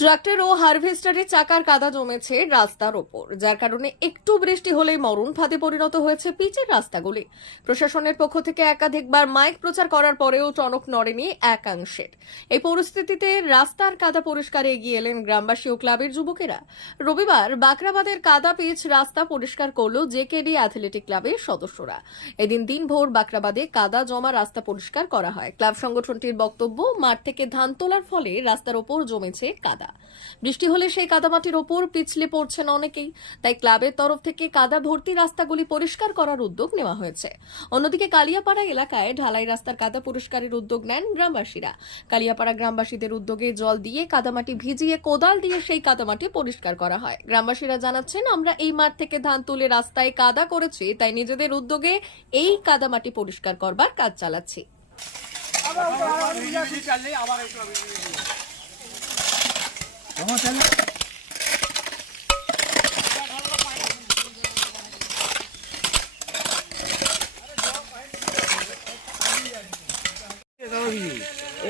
Tractor ও হারভেস্টারে চাকার কাদা জমেছে রাস্তার ওপর, যার কারণে একটু বৃষ্টি হলেই মরণ ফাঁদে পরিণত হয়েছে পিচের রাস্তাগুলি। প্রশাসনের পক্ষ থেকে একাধিকবার মাইক প্রচার করার পরেও টনক নড়েনি একাংশের। এই পরিস্থিতিতে রাস্তার কাদা পরিষ্কারে এগিয়ে এলেন গ্রামবাসী ও ক্লাবের যুবকেরা। রবিবার বাকরাবাদের কাদা পিচ রাস্তা পরিষ্কার করল জেকেডি অ্যাথলেটিক ক্লাবের সদস্যরা। এদিন দিনভর বাকরাবাদে কাদা জমা রাস্তা পরিষ্কার করা হয়। ক্লাব সংগঠনটির বক্তব্য, মাঠ থেকে ধান তোলার ফলে রাস্তার ওপর জমেছে কাদা। বৃষ্টি হলে সেই কাদামাটির ওপর পিছলে পড়ছেন অনেকেই তাই ক্লাবের তরফ থেকে কাদা ভর্তি রাস্তাগুলি পরিষ্কার করার উদ্যোগ নেওয়া হয়েছে অন্যদিকে কালিয়াপাড়া এলাকায় ঢালাই রাস্তার কাদা পরিষ্কারের উদ্যোগ নেন গ্রামবাসীরা কালিয়াপাড়া গ্রামবাসীদের উদ্যোগে জল দিয়ে কাদামাটি ভিজিয়ে কোদাল দিয়ে সেই কাদামাটি পরিষ্কার করা হয় গ্রামবাসীরা জানাচ্ছেন আমরা এই মাঠ থেকে ধান তুলে রাস্তায় কাদা করেছি তাই নিজেদের উদ্যোগে এই কাদামাটি পরিষ্কার করবার কাজ চালাচ্ছি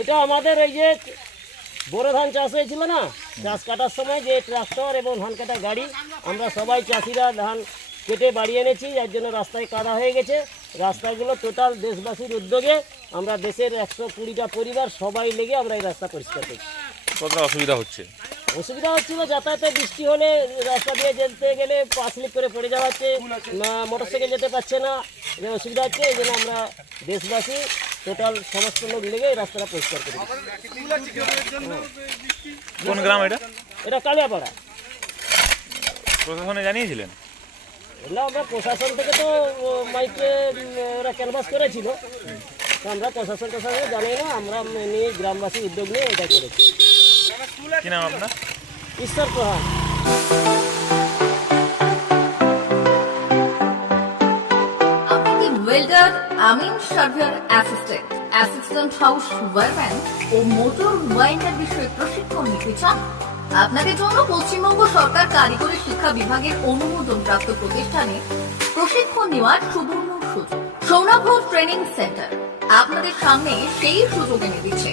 এটা আমাদের এই যে বোরো ধান চাষ হয়েছিল না? চাষ কাটার সময় যে ট্রাক্টর এবং ধান কাটার গাড়ি আমরা সবাই চাষিরা ধান কেটে বাড়ি এনেছি যার জন্য রাস্তায় কাদা হয়ে গেছে। রাস্তাগুলো টোটাল দেশবাসীর উদ্যোগে আমরা দেশের একশো কুড়িটা পরিবার সবাই লেগে আমরা এই রাস্তা পরিষ্কার করছি। কতটা অসুবিধা হচ্ছে? অসুবিধা হচ্ছিল যাতায়াতে বৃষ্টি হলে রাস্তা দিয়ে যেতে গেলে পা স্লিপ করে পড়ে যাওয়া হচ্ছে মোটর সাইকেল যেতে পারছে না যে অসুবিধা হচ্ছে এই জন্য আমরা দেশবাসী টোটাল সমস্ত লোক লেগে এই রাস্তাটা পরিষ্কার করি কোন গ্রাম এটা? এটা কালিয়াপাড়া। প্রশাসনে জানিয়েছিলেন? এগুলো আমরা প্রশাসন থেকে তো মাইকে ওরা ক্যানভাস করেছিল। আমরা প্রশাসন প্রশাসন জানি না আমরা নিয়ে গ্রামবাসী উদ্যোগ নিয়ে এটা করেছি। কি নাম আপনার? ঈশ্বর প্রধান। আপনি ওয়েল্ডার আমিন surveyor assistant assistant house wireman ও মোটর ওয়াইন্ডার বিষয়ে প্রশিক্ষণ নিতে চান? আপনাদের জন্য পশ্চিমবঙ্গ সরকার কারিগরি শিক্ষা বিভাগের অনুমোদন প্রাপ্ত প্রতিষ্ঠানে প্রশিক্ষণ নেওয়ার সুবর্ণ সুযোগ। সৌনাভ ট্রেনিং সেন্টার আপনাদের সামনে সেই সুযোগ এনে দিচ্ছে।